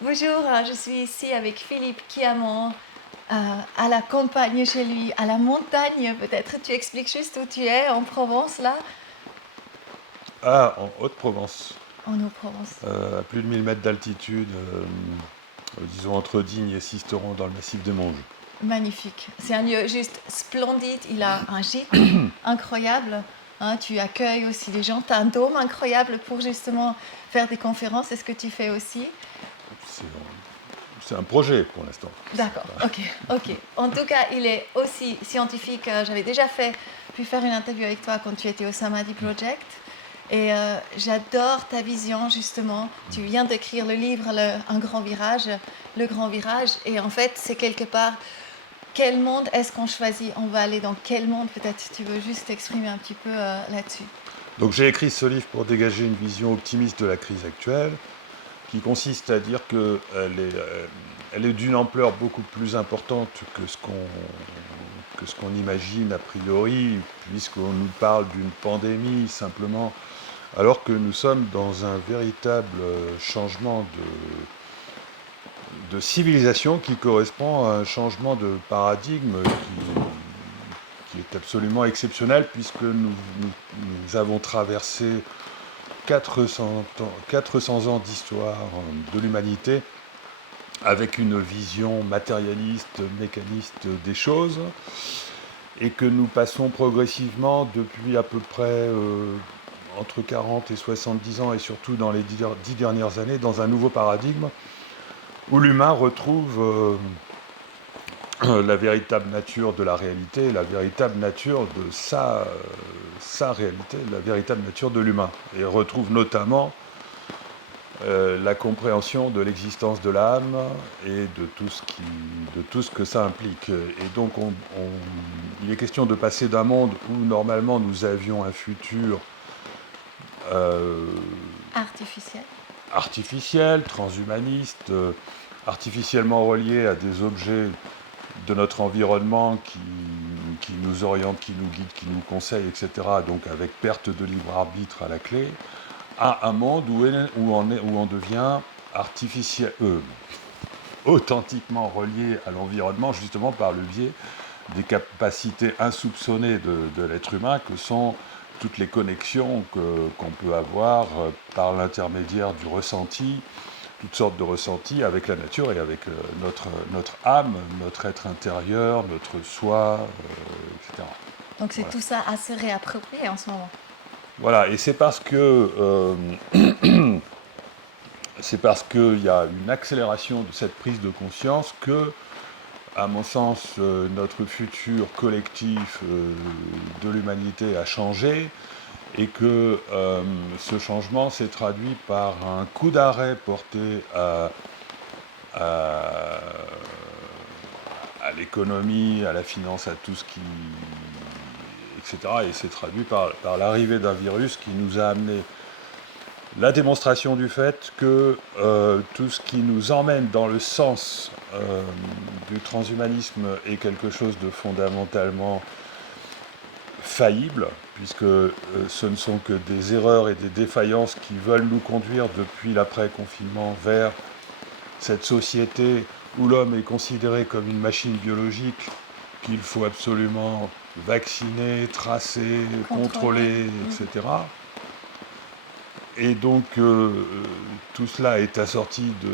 Bonjour, je suis ici avec Philippe Kiamon, à la campagne chez lui, à la montagne peut-être. Tu expliques juste où tu es, en Provence, là? Ah, en Haute-Provence, En Haute-Provence. à plus de 1000 mètres d'altitude, disons entre Digne et Sisteron dans le massif des Monges. Magnifique. C'est un lieu juste splendide. Il a un gîte incroyable. Hein, tu accueilles aussi des gens. Tu as un dôme incroyable pour justement faire des conférences. C'est ce que tu fais aussi. C'est c'est un projet pour l'instant. D'accord, ok. En tout cas, il est aussi scientifique. J'avais déjà pu faire une interview avec toi quand tu étais au Samadhi Project. Et j'adore ta vision, justement. Tu viens d'écrire le livre Un grand virage, le grand virage. Et en fait, c'est quelque part, quel monde est-ce qu'on choisit? On va aller dans quel monde? Peut-être tu veux juste exprimer un petit peu là-dessus. Donc j'ai écrit ce livre pour dégager une vision optimiste de la crise actuelle, qui consiste à dire elle est d'une ampleur beaucoup plus importante que ce qu'on imagine a priori, puisqu'on nous parle d'une pandémie simplement, alors que nous sommes dans un véritable changement de civilisation qui correspond à un changement de paradigme qui est absolument exceptionnel, puisque nous avons traversé 400 ans d'histoire de l'humanité avec une vision matérialiste, mécaniste des choses, et que nous passons progressivement depuis à peu près entre 40 et 70 ans, et surtout dans les 10 dernières années, dans un nouveau paradigme où l'humain retrouve la véritable nature de la réalité, la véritable nature de sa réalité, la véritable nature de l'humain, et retrouve notamment la compréhension de l'existence de l'âme et de tout ce que ça implique. Et donc il est question de passer d'un monde où normalement nous avions un futur euh, Artificiel. artificiel, transhumaniste, artificiellement relié à des objets de notre environnement qui nous orientent, qui nous guident, qui nous conseillent, etc., donc avec perte de libre arbitre à la clé, à un monde où on devient artificiel, authentiquement relié à l'environnement, justement par le biais des capacités insoupçonnées de l'être humain, que sont toutes les connexions qu'on peut avoir par l'intermédiaire du ressenti, toutes sortes de ressentis avec la nature et avec notre âme, notre être intérieur, notre soi, etc. Donc c'est Voilà. tout ça à se réapproprier en ce moment. Voilà, et c'est parce qu'il y a une accélération de cette prise de conscience que, à mon sens, notre futur collectif de l'humanité a changé et que ce changement s'est traduit par un coup d'arrêt porté à, à l'économie, à la finance, à tout ce qui, etc. Et c'est traduit par l'arrivée d'un virus qui nous a amené la démonstration du fait que tout ce qui nous emmène dans le sens du transhumanisme est quelque chose de fondamentalement faillible, puisque ce ne sont que des erreurs et des défaillances qui veulent nous conduire depuis l'après-confinement vers cette société où l'homme est considéré comme une machine biologique qu'il faut absolument vacciner, tracer, Contrôler. contrôler, etc. Et donc tout cela est assorti de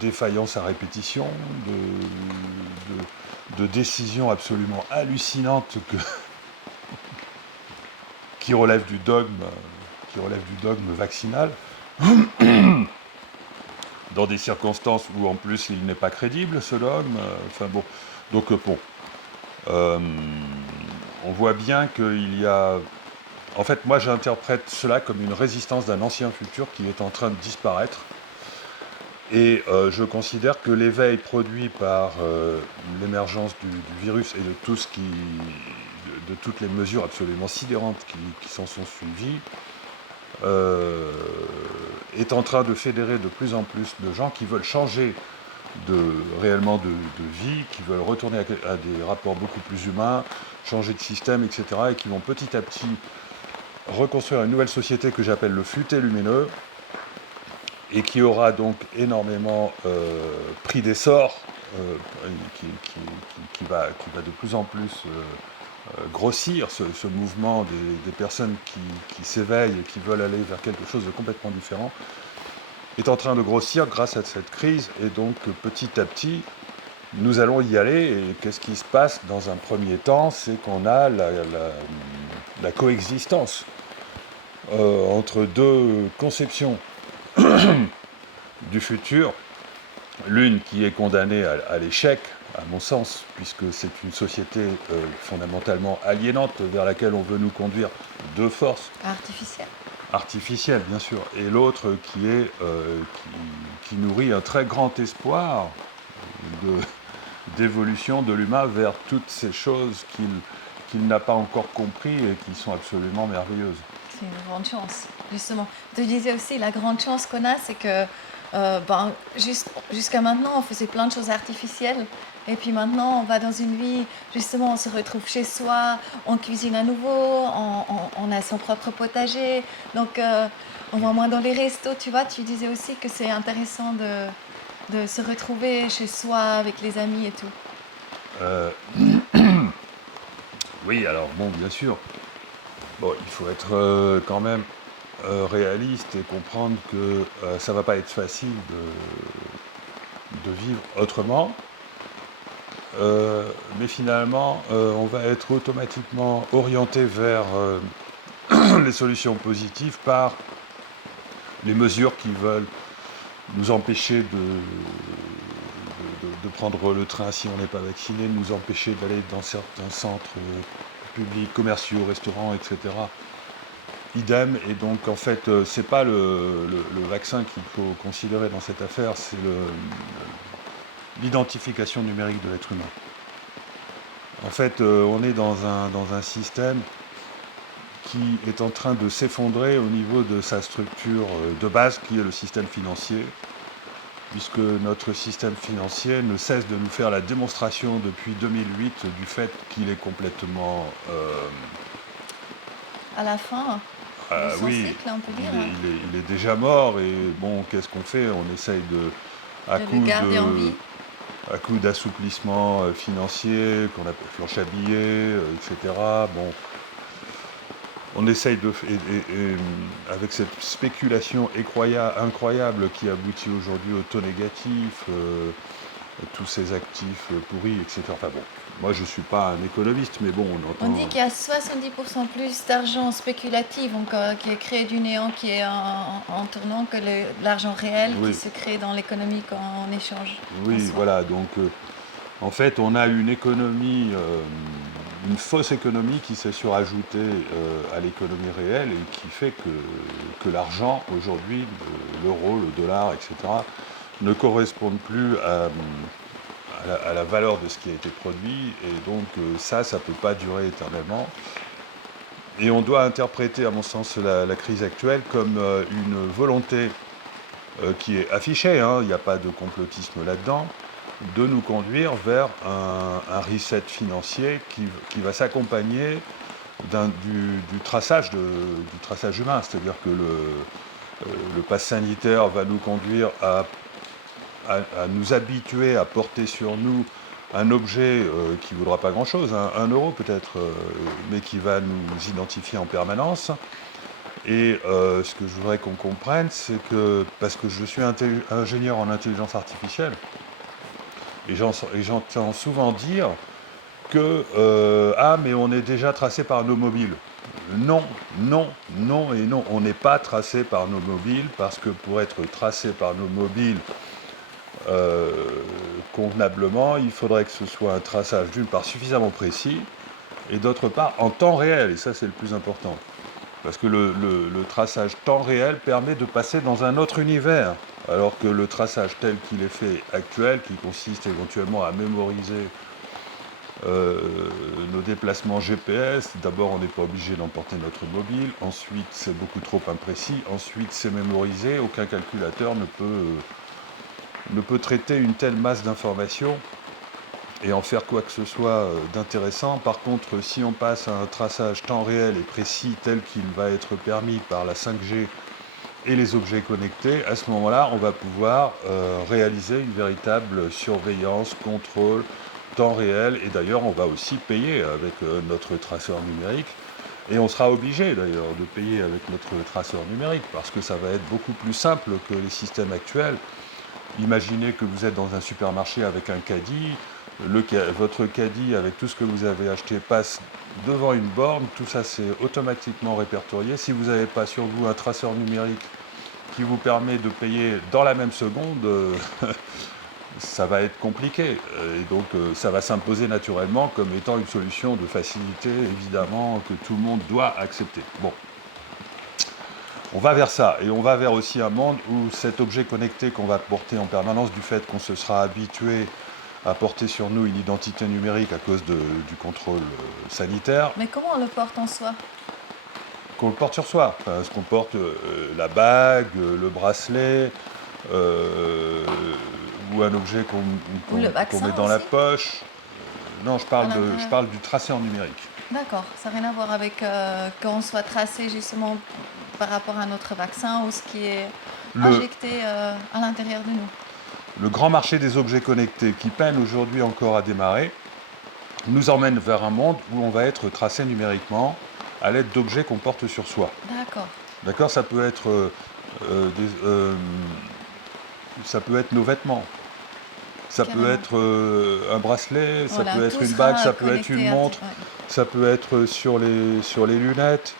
défaillances à répétition, de décisions absolument hallucinantes qui relèvent qui relèvent du dogme vaccinal, dans des circonstances où en plus il n'est pas crédible ce dogme. Enfin bon, donc bon, euh, on voit bien qu'il y a. En fait, moi j'interprète cela comme une résistance d'un ancien futur qui est en train de disparaître. Et je considère que l'éveil produit par l'émergence du virus et de tout ce de toutes les mesures absolument sidérantes qui s'en sont suivies, euh, est en train de fédérer de plus en plus de gens qui veulent changer réellement de vie, qui veulent retourner à des rapports beaucoup plus humains, changer de système, etc., et qui vont petit à petit reconstruire une nouvelle société que j'appelle le futé lumineux, et qui aura donc énormément pris d'essor, qui va de plus en plus grossir, ce mouvement des personnes qui s'éveillent et qui veulent aller vers quelque chose de complètement différent, est en train de grossir grâce à cette crise. Et donc petit à petit, nous allons y aller. Et qu'est-ce qui se passe dans un premier temps? C'est qu'on a la coexistence entre deux conceptions du futur, l'une qui est condamnée à l'échec, à mon sens, puisque c'est une société fondamentalement aliénante vers laquelle on veut nous conduire de force. Artificielle, bien sûr. Et l'autre qui est qui nourrit un très grand espoir d'évolution de l'humain vers toutes ces choses qu'il n'a pas encore compris et qui sont absolument merveilleuses. C'est une grande chance, justement. Tu disais aussi, la grande chance qu'on a, c'est que jusqu'à maintenant, on faisait plein de choses artificielles. Et puis maintenant, on va dans une vie, justement, on se retrouve chez soi, on cuisine à nouveau, on a son propre potager. Donc, on va moins dans les restos, tu vois. Tu disais aussi que c'est intéressant de se retrouver chez soi avec les amis et tout. Oui, alors bon, bien sûr. Bon, il faut être quand même réaliste et comprendre que ça va pas être facile de vivre autrement. Mais finalement, on va être automatiquement orienté vers les solutions positives par les mesures qui veulent nous empêcher de prendre le train si on n'est pas vacciné, nous empêcher d'aller dans certains centres publics, commerciaux, restaurants, etc. Idem, et donc en fait, c'est pas le vaccin qu'il faut considérer dans cette affaire, c'est l'identification numérique de l'être humain. En fait, on est dans un système qui est en train de s'effondrer au niveau de sa structure de base, qui est le système financier, puisque notre système financier ne cesse de nous faire la démonstration depuis 2008 du fait qu'il est complètement... à la fin de son oui, cycle, on peut dire. Il est déjà mort, et bon, qu'est-ce qu'on fait? On essaye De le garder en vie. à coup d'assouplissement financier, qu'on appelle planche à billets, etc. Bon, on essaye avec cette spéculation incroyable qui aboutit aujourd'hui au taux négatif, tous ces actifs pourris, etc. Enfin bon, moi je ne suis pas un économiste, mais bon, on entend... On dit qu'il y a 70% plus d'argent spéculatif qui est créé du néant, qui est en tournant, que l'argent réel qui se crée dans l'économie quand on échange. Oui, voilà, donc en fait on a une économie, une fausse économie qui s'est surajoutée à l'économie réelle et qui fait que l'argent aujourd'hui, l'euro, le dollar, etc., ne correspondent plus à la valeur de ce qui a été produit, et donc ça ne peut pas durer éternellement. Et on doit interpréter, à mon sens, la crise actuelle comme une volonté qui est affichée, hein, il n'y a pas de complotisme là-dedans, de nous conduire vers un reset financier qui va s'accompagner du traçage humain, c'est-à-dire que le pass sanitaire va nous conduire à nous habituer à porter sur nous un objet qui ne vaudra pas grand-chose, 1 euro peut-être, mais qui va nous identifier en permanence. Et ce que je voudrais qu'on comprenne, c'est que, parce que je suis ingénieur en intelligence artificielle, et j'entends souvent dire que ah, mais on est déjà tracé par nos mobiles. Non, non, non et non, on n'est pas tracé par nos mobiles, parce que pour être tracé par nos mobiles convenablement, il faudrait que ce soit un traçage d'une part suffisamment précis, et d'autre part en temps réel, et ça c'est le plus important. Parce que le traçage temps réel permet de passer dans un autre univers, alors que le traçage tel qu'il est fait actuel, qui consiste éventuellement à mémoriser nos déplacements GPS, d'abord on n'est pas obligé d'emporter notre mobile, ensuite c'est beaucoup trop imprécis, ensuite c'est mémorisé, aucun calculateur ne peut traiter une telle masse d'informations et en faire quoi que ce soit d'intéressant. Par contre, si on passe à un traçage temps réel et précis tel qu'il va être permis par la 5G et les objets connectés, à ce moment-là, on va pouvoir réaliser une véritable surveillance, contrôle, temps réel. Et d'ailleurs, on va aussi payer avec notre traceur numérique. Et on sera obligé d'ailleurs de payer avec notre traceur numérique parce que ça va être beaucoup plus simple que les systèmes actuels. Imaginez que vous êtes dans un supermarché avec un caddie, votre caddie avec tout ce que vous avez acheté passe devant une borne, tout ça c'est automatiquement répertorié. Si vous n'avez pas sur vous un traceur numérique qui vous permet de payer dans la même seconde, ça va être compliqué. Et donc ça va s'imposer naturellement comme étant une solution de facilité, évidemment, que tout le monde doit accepter. Bon. On va vers ça, et on va vers aussi un monde où cet objet connecté qu'on va porter en permanence, du fait qu'on se sera habitué à porter sur nous une identité numérique à cause du contrôle sanitaire, Mais comment on le porte en soi? qu'on le porte sur soi. Enfin, est-ce qu'on porte la bague, le bracelet, euh, ou un objet Ou le qu'on vaccin met dans la aussi, poche. Non, je à je l'intérieur? parle du tracé en numérique. D'accord, ça n'a rien à voir avec qu'on soit tracé justement par rapport à notre vaccin ou ce qui est Le, injecté à l'intérieur de nous. le grand marché des objets connectés, qui peine aujourd'hui encore à démarrer, nous emmène vers un monde où on va être tracé numériquement à l'aide d'objets qu'on porte sur soi. D'accord, D'accord. Ça peut être nos vêtements, ça peut carrément. être un bracelet, ça Voilà, peut être tout une bague, sera ça peut être une connecté à... montre, ouais. ça peut être sur les lunettes.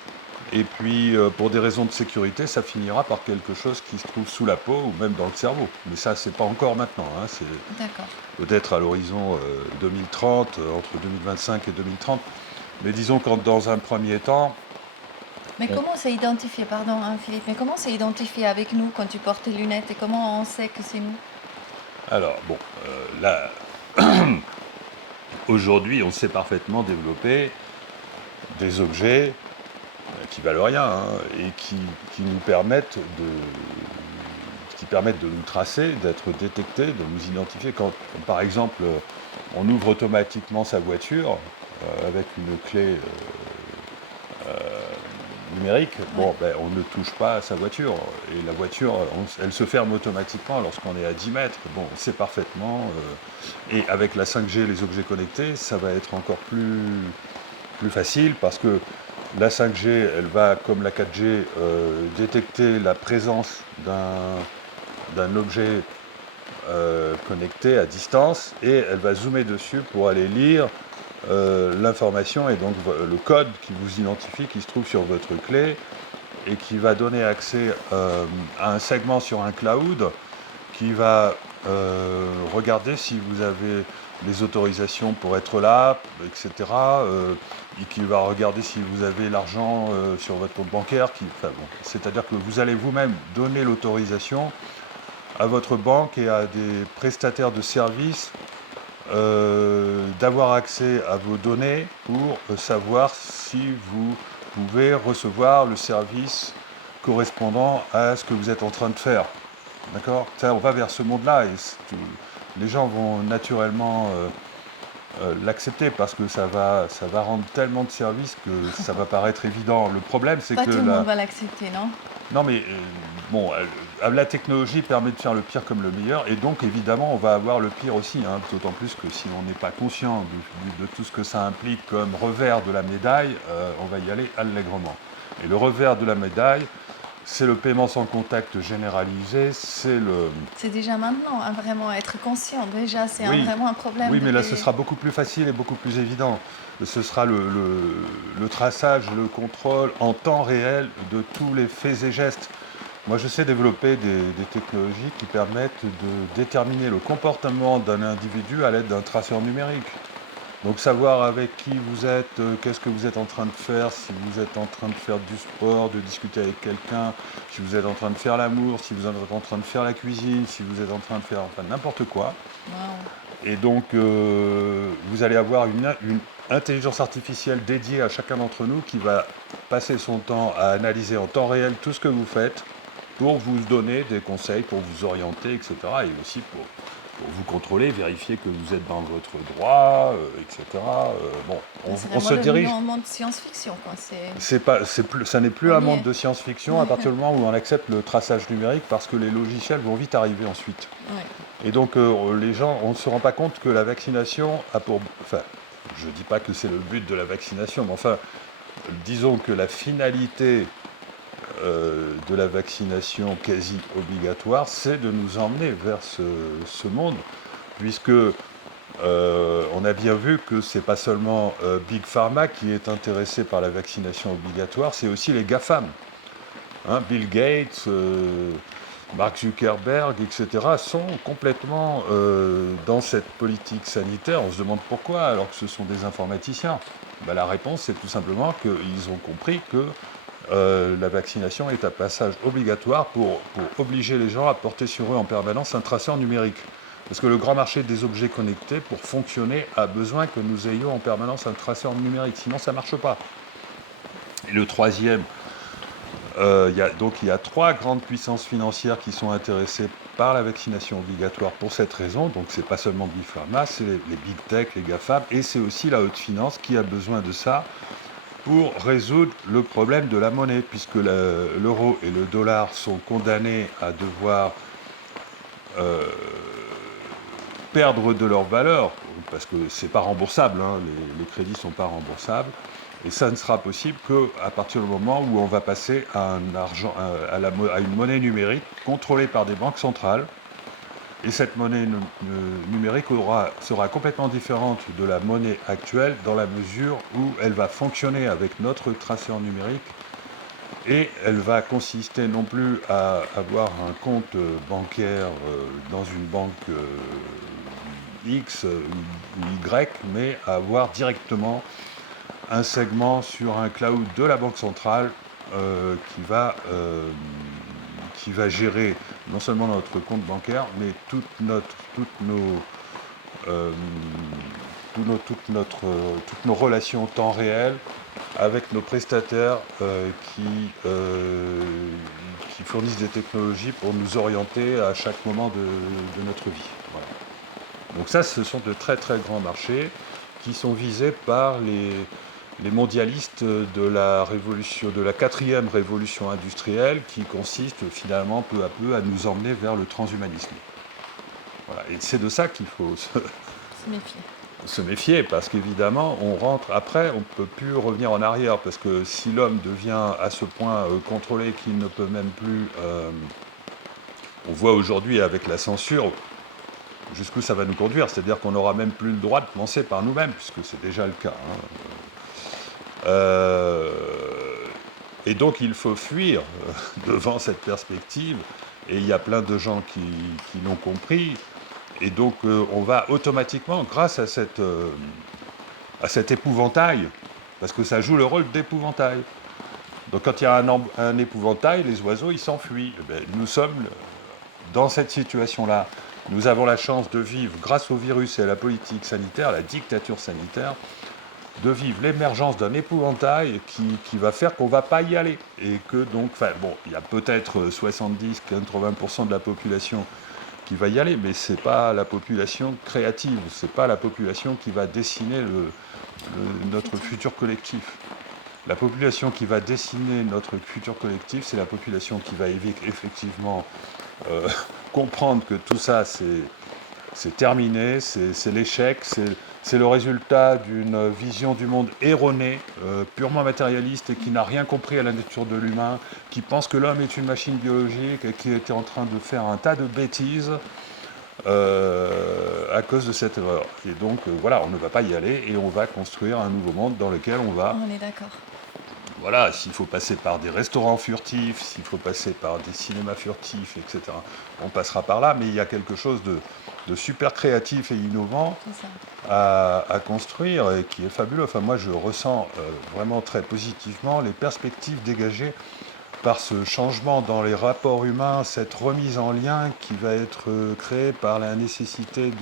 Et puis, pour des raisons de sécurité, ça finira par quelque chose qui se trouve sous la peau ou même dans le cerveau. Mais ça, c'est pas encore maintenant, hein. C'est D'accord. peut-être à l'horizon 2030, entre 2025 et 2030. Mais disons que dans un premier temps, Mais on- comment c'est identifié, pardon hein, Philippe, mais comment c'est identifié avec nous quand tu portes tes lunettes et comment on sait que c'est nous? alors bon, là, aujourd'hui, on sait parfaitement développer des objets qui valent rien, hein, et qui nous permettent de nous tracer, d'être détectés, de nous identifier. Quand, par exemple, on ouvre automatiquement sa voiture avec une clé numérique, Ouais. bon, ben, on ne touche pas à sa voiture. Et la voiture, elle se ferme automatiquement lorsqu'on est à 10 mètres. Bon, on sait parfaitement. Et avec la 5G, les objets connectés, ça va être encore plus facile parce que la 5G, elle va, comme la 4G, détecter la présence d'un objet connecté à distance et elle va zoomer dessus pour aller lire l'information et donc le code qui vous identifie, qui se trouve sur votre clé et qui va donner accès à un segment sur un cloud qui va regarder si vous avez les autorisations pour être là, etc. Et qui va regarder si vous avez l'argent sur votre compte bancaire. Enfin, bon, c'est-à-dire que vous allez vous-même donner l'autorisation à votre banque et à des prestataires de services d'avoir accès à vos données pour savoir si vous pouvez recevoir le service correspondant à ce que vous êtes en train de faire. D'accord. Ça, on va vers ce monde-là et les gens vont naturellement l'accepter parce que ça va rendre tellement de services que ça va paraître évident. Le problème, c'est Pas que tout le monde va l'accepter, non? non, mais bon, la technologie permet de faire le pire comme le meilleur, et donc évidemment, on va avoir le pire aussi, hein, d'autant plus que si on n'est pas conscient de tout ce que ça implique comme revers de la médaille, on va y aller allègrement. Et le revers de la médaille, c'est le paiement sans contact généralisé, c'est le... C'est déjà maintenant, hein, vraiment être conscient. Déjà, c'est Oui, vraiment un problème oui, de mais là, ce payer. sera beaucoup plus facile et beaucoup plus évident. Ce sera le traçage, le contrôle en temps réel de tous les faits et gestes. Moi, je sais développer des technologies qui permettent de déterminer le comportement d'un individu à l'aide d'un traceur numérique. Donc savoir avec qui vous êtes, qu'est-ce que vous êtes en train de faire, si vous êtes en train de faire du sport, de discuter avec quelqu'un, si vous êtes en train de faire l'amour, si vous êtes en train de faire la cuisine, si vous êtes en train de faire enfin n'importe quoi. Waouh. Et donc vous allez avoir une intelligence artificielle dédiée à chacun d'entre nous qui va passer son temps à analyser en temps réel tout ce que vous faites pour vous donner des conseils, pour vous orienter, etc. Et aussi pour vous contrôler, vérifier que vous êtes dans votre droit, etc. Bon, on se dirige. C'est un monde de science-fiction, quoi. Ça n'est plus On un y monde est. de science-fiction à partir du moment où on accepte le traçage numérique parce que les logiciels vont vite arriver ensuite. Ouais. Et donc les gens, on ne se rend pas compte que la vaccination a pour... Enfin, je ne dis pas que c'est le but de la vaccination, mais enfin, disons que la finalité de la vaccination quasi obligatoire, c'est de nous emmener vers ce monde, puisque on a bien vu que c'est pas seulement Big Pharma qui est intéressé par la vaccination obligatoire, c'est aussi les GAFAM. Hein, Bill Gates, Mark Zuckerberg, etc., sont complètement dans cette politique sanitaire. On se demande pourquoi, alors que ce sont des informaticiens. Ben, la réponse, c'est tout simplement qu'ils ont compris que la vaccination est un passage obligatoire pour obliger les gens à porter sur eux en permanence un traceur numérique. Parce que le grand marché des objets connectés, pour fonctionner, a besoin que nous ayons en permanence un traceur numérique. Sinon, ça ne marche pas. Et le troisième, il y a 3 grandes puissances financières qui sont intéressées par la vaccination obligatoire pour cette raison. Donc, ce n'est pas seulement Big Pharma, c'est les Big Tech, les GAFAM, et c'est aussi la haute finance qui a besoin de ça pour résoudre le problème de la monnaie, puisque l'euro et le dollar sont condamnés à devoir perdre de leur valeur, parce que c'est pas remboursable, hein, les crédits sont pas remboursables, et ça ne sera possible qu'à partir du moment où on va passer à à une monnaie numérique contrôlée par des banques centrales. Et cette monnaie numérique sera complètement différente de la monnaie actuelle dans la mesure où elle va fonctionner avec notre traceur numérique et elle va consister non plus à avoir un compte bancaire dans une banque X ou Y, mais à avoir directement un segment sur un cloud de la banque centrale qui va gérer non seulement notre compte bancaire, mais toutes nos relations en temps réel avec nos prestataires qui fournissent des technologies pour nous orienter à chaque moment de notre vie. Voilà. Donc ça, ce sont de très très grands marchés qui sont visés par les mondialistes de la quatrième révolution industrielle qui consiste finalement peu à peu à nous emmener vers le transhumanisme. Voilà. Et c'est de ça qu'il faut se méfier, parce qu'évidemment, on rentre après, on ne peut plus revenir en arrière, parce que si l'homme devient à ce point contrôlé qu'il ne peut même plus... on voit aujourd'hui avec la censure jusqu'où ça va nous conduire, c'est-à-dire qu'on n'aura même plus le droit de penser par nous-mêmes, puisque c'est déjà le cas. Et donc il faut fuir devant cette perspective, et il y a plein de gens qui l'ont compris, et donc on va automatiquement, grâce à cet épouvantail, parce que ça joue le rôle d'épouvantail. Donc quand il y a un épouvantail, les oiseaux ils s'enfuient. Eh bien, nous sommes dans cette situation-là. Nous avons la chance de vivre, grâce au virus et à la politique sanitaire, la dictature sanitaire, de vivre l'émergence d'un épouvantail qui va faire qu'on ne va pas y aller. Et que donc, il y a peut-être 70-80% de la population qui va y aller, mais ce n'est pas la population créative, ce n'est pas la population qui va dessiner notre futur collectif. La population qui va dessiner notre futur collectif, c'est la population qui va effectivement comprendre que tout ça, c'est terminé, c'est l'échec, c'est le résultat d'une vision du monde erronée, purement matérialiste et qui n'a rien compris à la nature de l'humain, qui pense que l'homme est une machine biologique et qui était en train de faire un tas de bêtises à cause de cette erreur. Et donc voilà, on ne va pas y aller et on va construire un nouveau monde dans lequel on va... On est d'accord. Voilà, s'il faut passer par des restaurants furtifs, s'il faut passer par des cinémas furtifs, etc., on passera par là, mais il y a quelque chose de super créatif et innovant à construire et qui est fabuleux. Enfin, moi, je ressens vraiment très positivement les perspectives dégagées par ce changement dans les rapports humains, cette remise en lien qui va être créée par la nécessité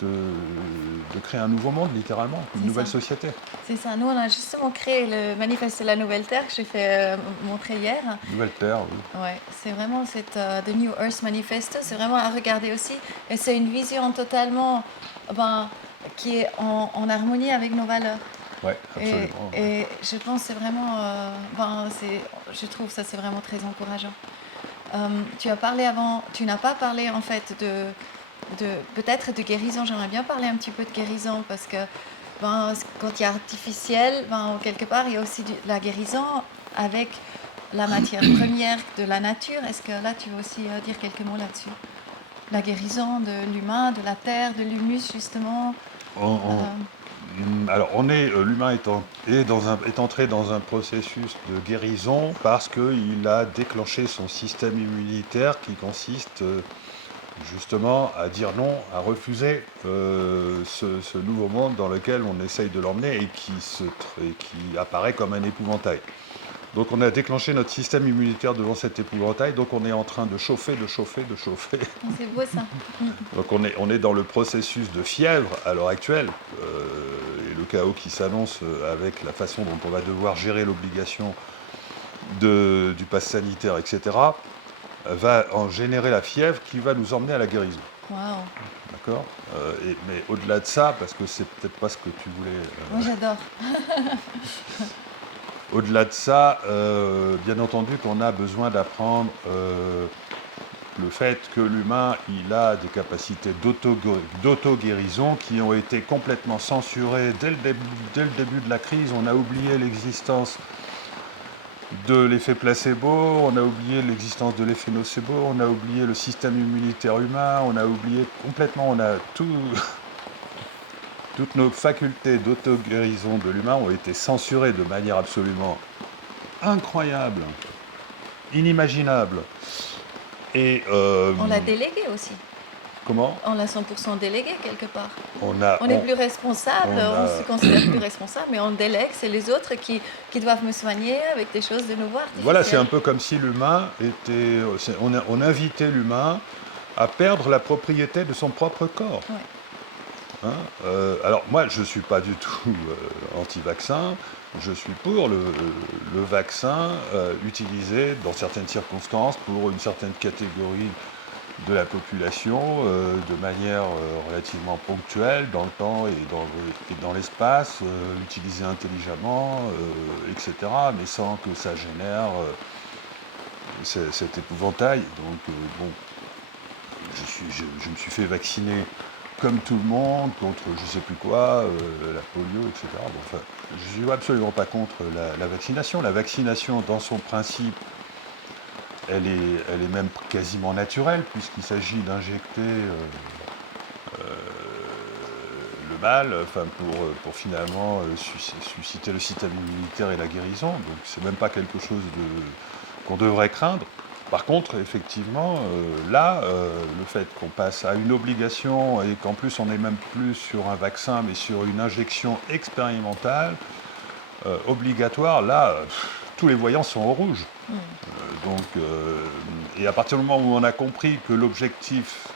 de créer un nouveau monde, littéralement, une C'est nouvelle ça. société. C'est ça. Nous, on a justement créé le manifeste de la Nouvelle Terre que j'ai fait montrer hier. Une nouvelle terre, oui. Ouais, c'est vraiment cette The New Earth Manifesto. C'est vraiment à regarder aussi. Et c'est une vision totalement ben, qui est en harmonie avec nos valeurs. Ouais, Et, absolument. et je pense que c'est vraiment, je trouve ça c'est vraiment très encourageant. Tu as parlé avant, tu n'as pas parlé en fait peut-être de guérison. J'aimerais bien parler un petit peu de guérison parce que quand il y a artificiel, quelque part il y a aussi la guérison avec la matière première de la nature. Est-ce que là tu veux aussi dire quelques mots là-dessus? La guérison de l'humain, de la terre, de l'humus justement. Alors, l'humain est entré dans un processus de guérison parce qu'il a déclenché son système immunitaire qui consiste justement à dire non, à refuser ce nouveau monde dans lequel on essaye de l'emmener et qui apparaît comme un épouvantail. Donc on a déclenché notre système immunitaire devant cet épouvantail, donc on est en train de chauffer, de chauffer, de chauffer. C'est beau ça. Donc on est dans le processus de fièvre à l'heure actuelle, et le chaos qui s'annonce avec la façon dont on va devoir gérer l'obligation du pass sanitaire, etc., va en générer la fièvre qui va nous emmener à la guérison. Waouh. D'accord. Mais au-delà de ça, parce que c'est peut-être pas ce que tu voulais... Moi j'adore. Au-delà de ça, bien entendu qu'on a besoin d'apprendre le fait que l'humain, il a des capacités d'auto-guérison qui ont été complètement censurées dès le début de la crise. On a oublié l'existence de l'effet placebo, on a oublié l'existence de l'effet nocebo, on a oublié le système immunitaire humain, on a oublié complètement, toutes nos facultés d'auto-guérison de l'humain ont été censurées de manière absolument incroyable, inimaginable. Et On l'a délégué aussi. comment On l'a 100% délégué quelque part. on On est plus responsable, on se a- considère plus responsable, mais on délègue, c'est les autres qui doivent me soigner avec des choses de nouveau Voilà, c'est un artificielles. peu comme si l'humain était... on invitait l'humain à perdre la propriété de son propre corps. Ouais. Hein. Alors moi, je ne suis pas du tout anti-vaccin, je suis pour le vaccin utilisé dans certaines circonstances pour une certaine catégorie de la population de manière relativement ponctuelle dans le temps et dans l'espace, utilisé intelligemment, etc., mais sans que ça génère cet épouvantail. Donc bon, je me suis fait vacciner comme tout le monde contre je sais plus quoi, la polio, etc. Bon, enfin, je ne suis absolument pas contre la vaccination. La vaccination, dans son principe, elle est même quasiment naturelle, puisqu'il s'agit d'injecter le mal pour finalement susciter le système immunitaire et la guérison. Donc c'est même pas quelque chose qu'on devrait craindre. Par contre, effectivement, le fait qu'on passe à une obligation et qu'en plus on n'est même plus sur un vaccin mais sur une injection expérimentale, obligatoire, là, tous les voyants sont au rouge. Et à partir du moment où on a compris que l'objectif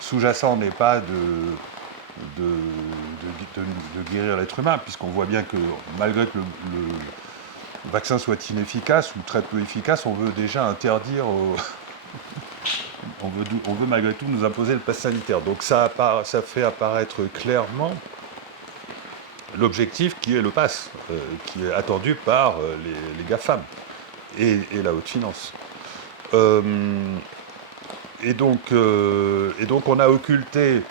sous-jacent n'est pas de guérir l'être humain, puisqu'on voit bien que malgré que le vaccin soit inefficace ou très peu efficace, on veut déjà interdire, on veut malgré tout nous imposer le pass sanitaire. Donc ça fait apparaître clairement l'objectif qui est le pass, qui est attendu par les GAFAM et la haute finance. Et donc on a occulté,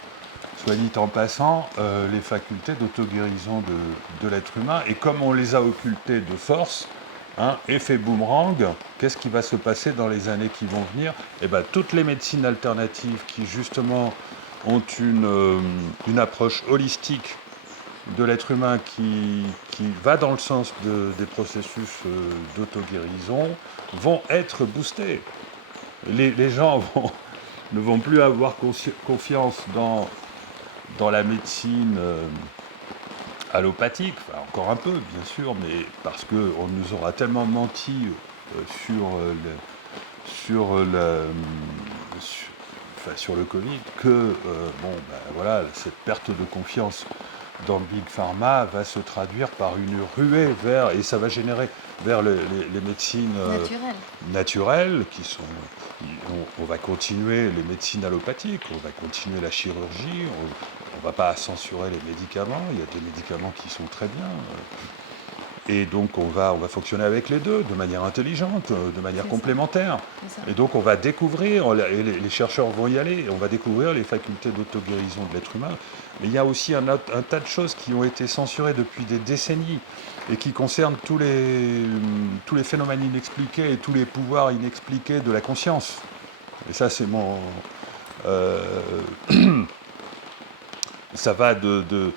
soit dit en passant, les facultés d'auto-guérison de l'être humain. Et comme on les a occultées de force, hein, effet boomerang, qu'est-ce qui va se passer dans les années qui vont venir? Eh ben, toutes les médecines alternatives qui justement ont une approche holistique de l'être humain qui va dans le sens des processus d'auto-guérison vont être boostées. Les gens ne vont plus avoir confiance dans la médecine allopathique, enfin, encore un peu bien sûr, mais parce qu'on nous aura tellement menti sur sur le Covid que voilà, cette perte de confiance dans le Big Pharma va se traduire par une ruée vers, et ça va générer vers les médecines Naturel. naturelles, on va continuer les médecines allopathiques, on va continuer la chirurgie, on ne va pas censurer les médicaments, il y a des médicaments qui sont très bien. Et donc on va fonctionner avec les deux de manière intelligente, de manière C'est ça. complémentaire. C'est ça. Et donc on va découvrir, et les chercheurs vont y aller, on va découvrir les facultés d'auto-guérison de l'être humain. Mais il y a aussi un tas de choses qui ont été censurées depuis des décennies et qui concernent tous les phénomènes inexpliqués et tous les pouvoirs inexpliqués de la conscience. Et ça, c'est mon... euh, ça va des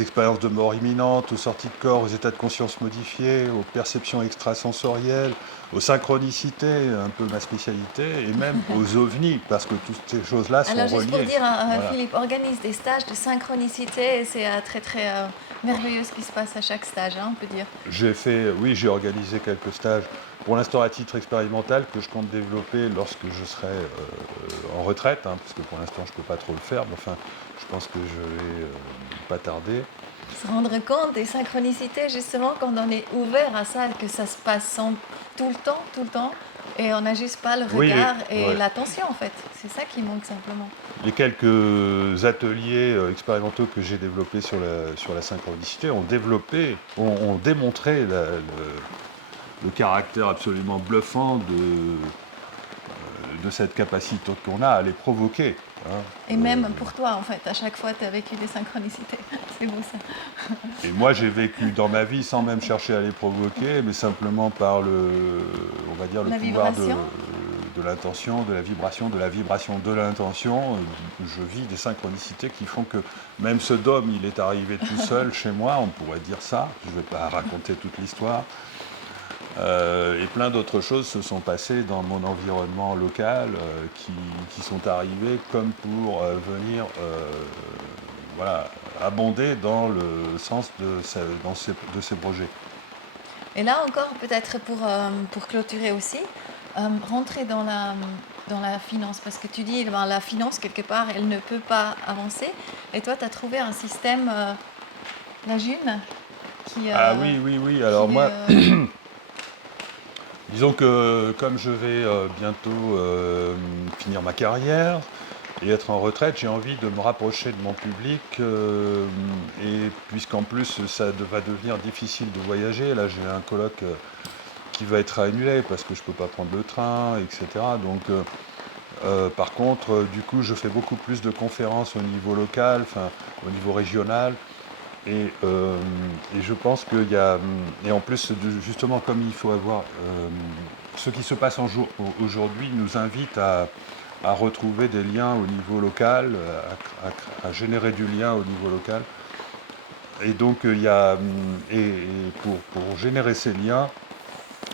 expériences de mort imminente, aux sorties de corps, aux états de conscience modifiés, aux perceptions extrasensorielles, aux synchronicités, un peu ma spécialité, et même aux ovnis, parce que toutes ces choses-là sont Alors, juste pour reliées. dire, Voilà. Philippe organise des stages de synchronicité et c'est très, très merveilleux ce qui se passe à chaque stage, on peut dire. J'ai organisé quelques stages, pour l'instant à titre expérimental, que je compte développer lorsque je serai en retraite, parce que pour l'instant je ne peux pas trop le faire, mais enfin, je pense que je vais pas tarder. Se rendre compte des synchronicités, justement, quand on est ouvert à ça, que ça se passe tout le temps, et on n'a juste pas le regard et l'attention, en fait. C'est ça qui manque simplement. Les quelques ateliers expérimentaux que j'ai développés sur la synchronicité ont démontré le caractère absolument bluffant de cette capacité qu'on a à les provoquer. Et même pour toi, en fait, à chaque fois, tu as vécu des synchronicités. C'est beau ça. Et moi, j'ai vécu dans ma vie sans même chercher à les provoquer, mais simplement par le pouvoir de l'intention, de la vibration de l'intention. Je vis des synchronicités qui font que même ce dôme, il est arrivé tout seul chez moi, on pourrait dire ça. Je ne vais pas raconter toute l'histoire. Et plein d'autres choses se sont passées dans mon environnement local qui sont arrivées comme pour venir abonder dans le sens de ces projets. Et là encore, peut-être pour clôturer aussi, rentrer dans la finance, parce que tu dis, la finance, quelque part, elle ne peut pas avancer. Et toi, tu as trouvé un système, la June, qui... oui. Alors moi... Disons que comme je vais bientôt finir ma carrière et être en retraite, j'ai envie de me rapprocher de mon public et puisqu'en plus ça va devenir difficile de voyager, là j'ai un colloque qui va être annulé parce que je ne peux pas prendre le train, etc. Donc par contre, du coup je fais beaucoup plus de conférences au niveau local, au niveau régional. Et je pense qu'il y a... Et en plus, justement, comme il faut avoir... ce qui se passe aujourd'hui nous invite à retrouver des liens au niveau local, à générer du lien au niveau local. Et donc, il y a... Et pour générer ces liens,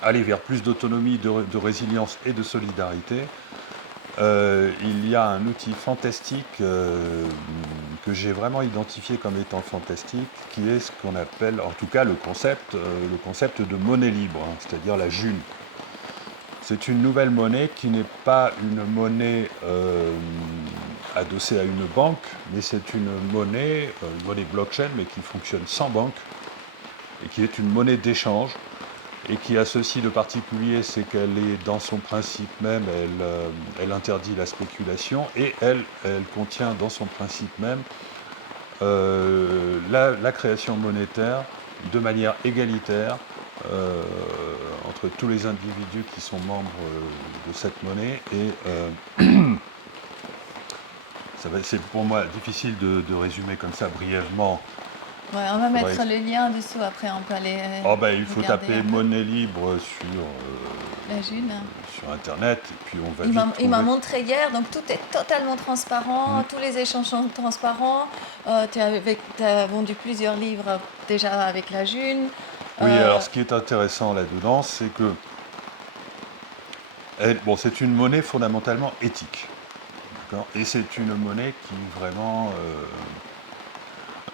aller vers plus d'autonomie, de résilience et de solidarité, il y a un outil fantastique que j'ai vraiment identifié comme étant fantastique, qui est ce qu'on appelle, en tout cas le concept de monnaie libre, c'est-à-dire la June. C'est une nouvelle monnaie qui n'est pas une monnaie adossée à une banque, mais c'est une monnaie blockchain, mais qui fonctionne sans banque, et qui est une monnaie d'échange. Et qui a ceci de particulier, c'est qu'elle est dans son principe même, elle interdit la spéculation et elle contient dans son principe même la création monétaire de manière égalitaire entre tous les individus qui sont membres de cette monnaie. Et c'est pour moi difficile de résumer comme ça brièvement. Ouais, on va mettre le lien en dessous, après on peut aller il faut taper monnaie libre la June. Sur internet et puis on va il m'a montré hier, donc tout est totalement transparent, tous les échanges sont transparents. Tu as vendu plusieurs livres déjà avec la June. Oui, alors ce qui est intéressant là-dedans, c'est que c'est une monnaie fondamentalement éthique. Et c'est une monnaie qui vraiment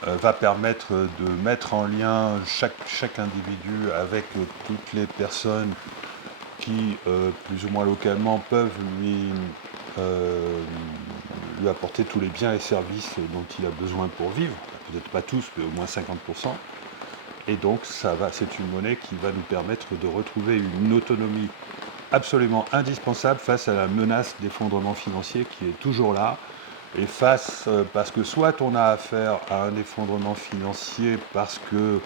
va permettre de mettre en lien chaque individu avec toutes les personnes qui, plus ou moins localement, peuvent lui lui apporter tous les biens et services dont il a besoin pour vivre, peut-être pas tous, mais au moins 50%. Et donc c'est une monnaie qui va nous permettre de retrouver une autonomie absolument indispensable face à la menace d'effondrement financier qui est toujours là. Et parce que soit on a affaire à un effondrement financier parce que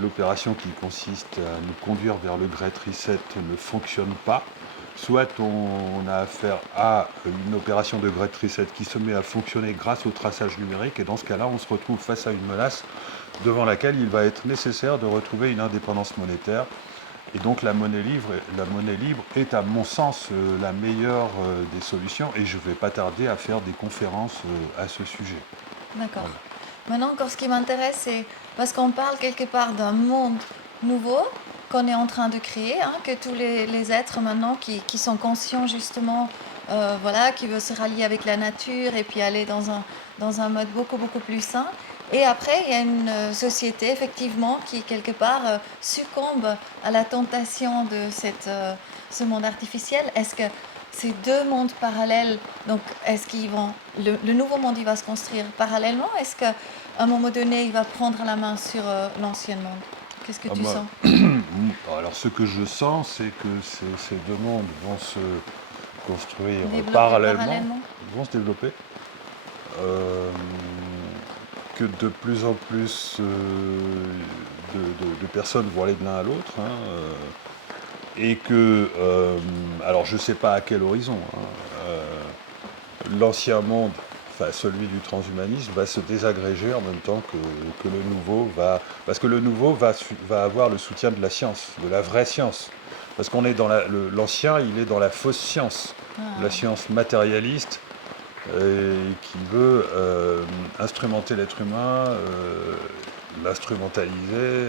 l'opération qui consiste à nous conduire vers le Great Reset ne fonctionne pas, soit on a affaire à une opération de Great Reset qui se met à fonctionner grâce au traçage numérique, et dans ce cas-là, on se retrouve face à une menace devant laquelle il va être nécessaire de retrouver une indépendance monétaire. Et donc la monnaie libre est, à mon sens, la meilleure des solutions, et je ne vais pas tarder à faire des conférences à ce sujet. D'accord. Voilà. Maintenant, encore ce qui m'intéresse, c'est parce qu'on parle quelque part d'un monde nouveau qu'on est en train de créer, hein, que tous les êtres maintenant qui sont conscients justement, voilà, qui veulent se rallier avec la nature et puis aller dans un mode beaucoup, beaucoup plus sain. Et après, il y a une société, effectivement, qui, quelque part, succombe à la tentation de ce monde artificiel. Est-ce que ces deux mondes parallèles, donc est-ce qu'ils vont, le nouveau monde, il va se construire parallèlement? Est-ce qu'à un moment donné, il va prendre la main sur l'ancien monde? Qu'est-ce que Ah tu bah, sens? alors ce que je sens, c'est que ces deux mondes vont se construire Développer parallèlement, parallèlement? ils vont se développer, euh, que de plus en plus de personnes vont aller de l'un à l'autre, hein, et que, alors je ne sais pas à quel horizon, hein, l'ancien monde, enfin celui du transhumanisme, va se désagréger en même temps que le nouveau va... Parce que le nouveau va avoir le soutien de la science, de la vraie science. Parce qu'on est dans l'ancien, il est dans la fausse science, la Ah, science matérialiste, qui veut instrumenter l'être humain, l'instrumentaliser,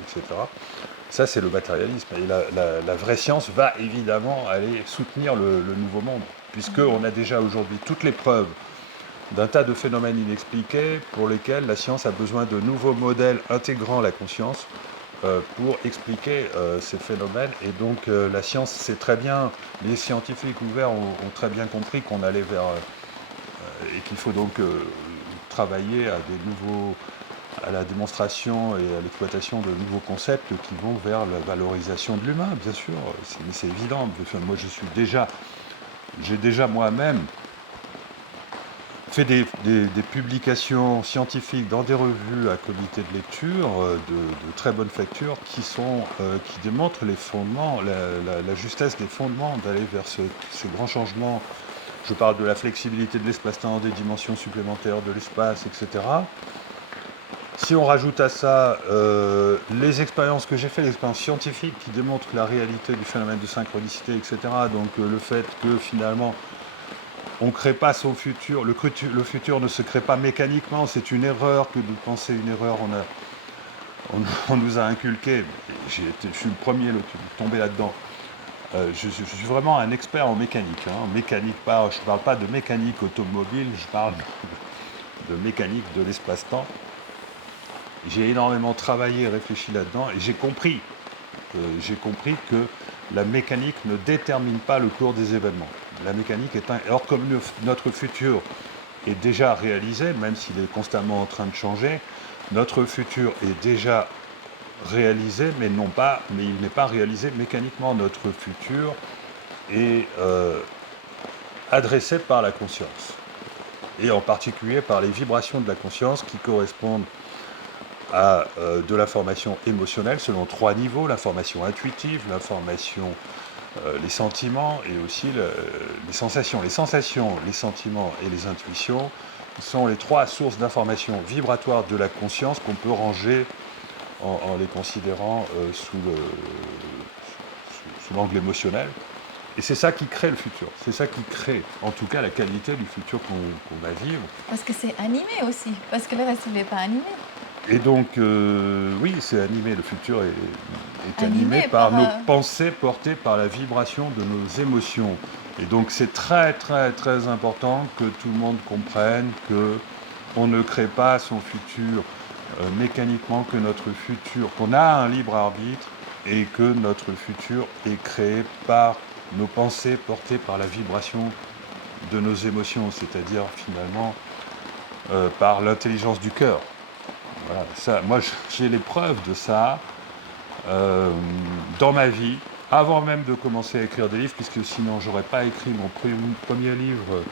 etc. Ça, c'est le matérialisme. Et la vraie science va évidemment aller soutenir le nouveau monde, puisqu'on a déjà aujourd'hui toutes les preuves d'un tas de phénomènes inexpliqués pour lesquels la science a besoin de nouveaux modèles intégrant la conscience pour expliquer ces phénomènes. Et donc la science, c'est très bien, les scientifiques ouverts ont très bien compris qu'on allait vers... et qu'il faut donc travailler à la démonstration et à l'exploitation de nouveaux concepts qui vont vers la valorisation de l'humain, bien sûr, mais c'est évident. Enfin, moi, j'ai déjà moi-même fait des publications scientifiques dans des revues à comité de lecture, de très bonne facture, qui démontrent les fondements, la justesse des fondements d'aller vers ces grands changements. Je parle de la flexibilité de l'espace-temps, des dimensions supplémentaires de l'espace, etc. Si on rajoute à ça les expériences que j'ai faites, les expériences scientifiques qui démontrent la réalité du phénomène de synchronicité, etc., donc le fait que finalement on ne crée pas son futur, le futur ne se crée pas mécaniquement, c'est une erreur que de penser une erreur, on nous a inculqué, je suis le premier à tomber là-dedans. Je suis vraiment un expert en mécanique, hein. Mécanique je ne parle pas de mécanique automobile, je parle de mécanique de l'espace-temps. J'ai énormément travaillé et réfléchi là-dedans, et j'ai compris que la mécanique ne détermine pas le cours des événements. La mécanique est alors comme notre futur est déjà réalisé, même s'il est constamment en train de changer, notre futur est déjà réalisé, mais il n'est pas réalisé mécaniquement. Notre futur est adressé par la conscience, et en particulier par les vibrations de la conscience qui correspondent à de l'information émotionnelle selon 3 niveaux: l'information intuitive, l'information, les sentiments, et aussi les sensations. Les sensations, les sentiments et les intuitions sont les 3 sources d'information vibratoire de la conscience qu'on peut ranger en les considérant sous l'angle émotionnel. Et c'est ça qui crée le futur, c'est ça qui crée en tout cas la qualité du futur qu'on va vivre. parce que c'est animé aussi, parce que le reste, il n'est pas animé. Et donc, oui, c'est animé, le futur est animé Animé par par... nos pensées portées par la vibration de nos émotions. Et donc c'est très très très important que tout le monde comprenne qu'on ne crée pas son futur mécaniquement, que notre futur, qu'on a un libre arbitre, et que notre futur est créé par nos pensées portées par la vibration de nos émotions, c'est-à-dire finalement par l'intelligence du cœur. Voilà, ça, moi j'ai les preuves de ça dans ma vie, avant même de commencer à écrire des livres, puisque sinon j'aurais pas écrit mon premier livre,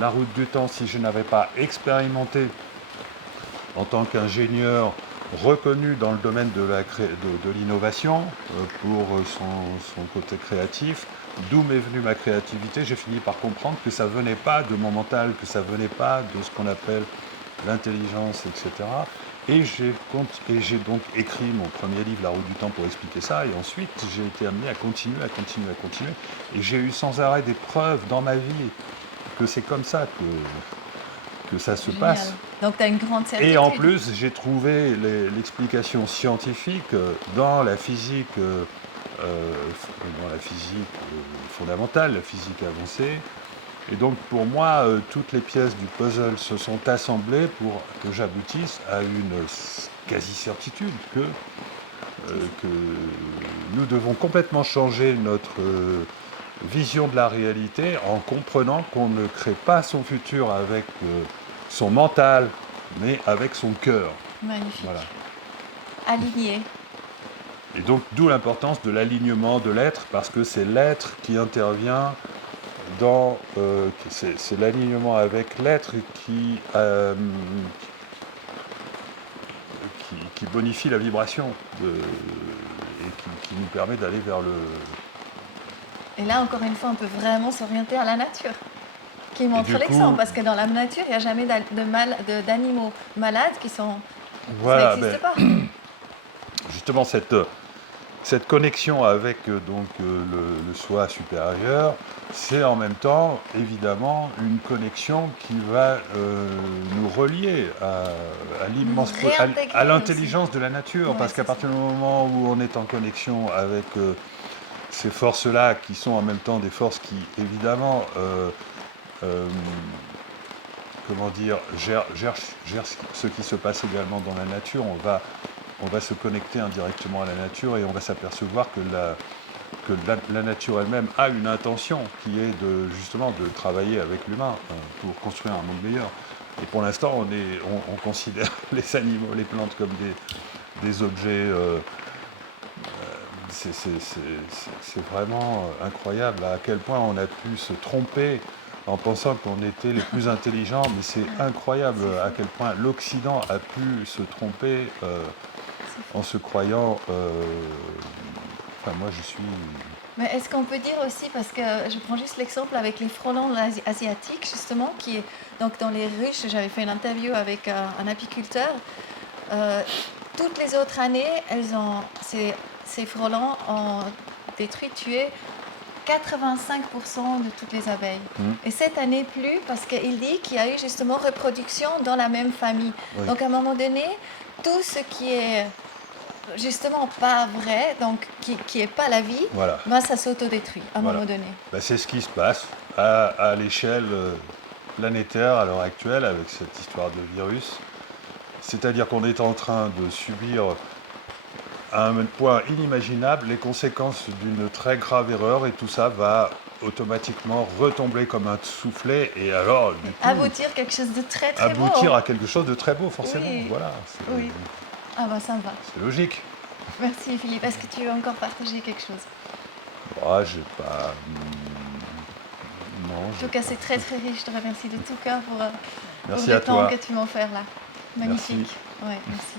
La route du temps, si je n'avais pas expérimenté en tant qu'ingénieur reconnu dans le domaine de l'innovation pour son côté créatif, d'où m'est venue ma créativité. J'ai fini par comprendre que ça venait pas de mon mental, que ça venait pas de ce qu'on appelle l'intelligence, etc. Et j'ai donc écrit mon premier livre, La route du temps, pour expliquer ça. Et ensuite, j'ai été amené à continuer. Et j'ai eu sans arrêt des preuves dans ma vie que c'est comme ça que ça se Génial. passe. Donc, tu as une grande certitude. Et en plus, j'ai trouvé l'explication scientifique dans la physique, fondamentale, la physique avancée. Et donc, pour moi, toutes les pièces du puzzle se sont assemblées pour que j'aboutisse à une quasi-certitude que nous devons complètement changer notre vision de la réalité en comprenant qu'on ne crée pas son futur avec son mental, mais avec son cœur. Magnifique. Voilà. Aligné. Et donc, d'où l'importance de l'alignement de l'être, parce que c'est l'être qui intervient dans... c'est l'alignement avec l'être qui bonifie la vibration et qui nous permet d'aller vers le... Et là, encore une fois, on peut vraiment s'orienter à la nature, qui montre du l'exemple, coup- parce que dans la nature, il n'y a jamais d'animaux malades qui sont... Voilà, ça n'existe ben, pas. justement, cette connexion avec le soi supérieur, c'est en même temps, évidemment, une connexion qui va nous relier Réintégrer à l'intelligence de la nature, Ouais, parce qu'à c'est partir du moment où on est en connexion avec ces forces-là, qui sont en même temps des forces qui, évidemment, euh, comment dire, gèrent ce qui se passe également dans la nature, on va se connecter indirectement à la nature et on va s'apercevoir que la nature elle-même a une intention qui est justement de travailler avec l'humain pour construire un monde meilleur. Et pour l'instant, on considère les animaux, les plantes comme des objets. C'est vraiment incroyable à quel point on a pu se tromper en pensant qu'on était les plus intelligents, mais c'est incroyable à quel point l'Occident a pu se tromper en se croyant... Enfin, moi, je suis... Mais est-ce qu'on peut dire aussi, parce que je prends juste l'exemple avec les frelons asiatiques, justement, qui est donc dans les ruches, j'avais fait une interview avec un apiculteur. Toutes les autres années, ces frelons ont tué 85% de toutes les abeilles. Et cette année, plus, parce qu'il dit qu'il y a eu justement reproduction dans la même famille. Oui. Donc à un moment donné, tout ce qui est justement pas vrai, donc qui est pas la vie, Voilà. ben, ça s'autodétruit à un Voilà. moment donné. Ben, c'est ce qui se passe à l'échelle planétaire à l'heure actuelle avec cette histoire de virus. C'est-à-dire qu'on est en train de subir à un point inimaginable les conséquences d'une très grave erreur et tout ça va automatiquement retomber comme un soufflet et alors du coup Aboutir quelque chose de très très aboutir beau. à quelque chose de très beau forcément. Oui. Voilà, Oui. Ah ben ça me va. c'est logique. Merci Philippe. Est-ce que tu veux encore partager quelque chose? Ah, j'ai pas... Non, En tout cas, c'est très très riche. Je te remercie de tout cœur pour Merci le à temps toi. que tu m'as offert là. Magnifique. Ouais, merci.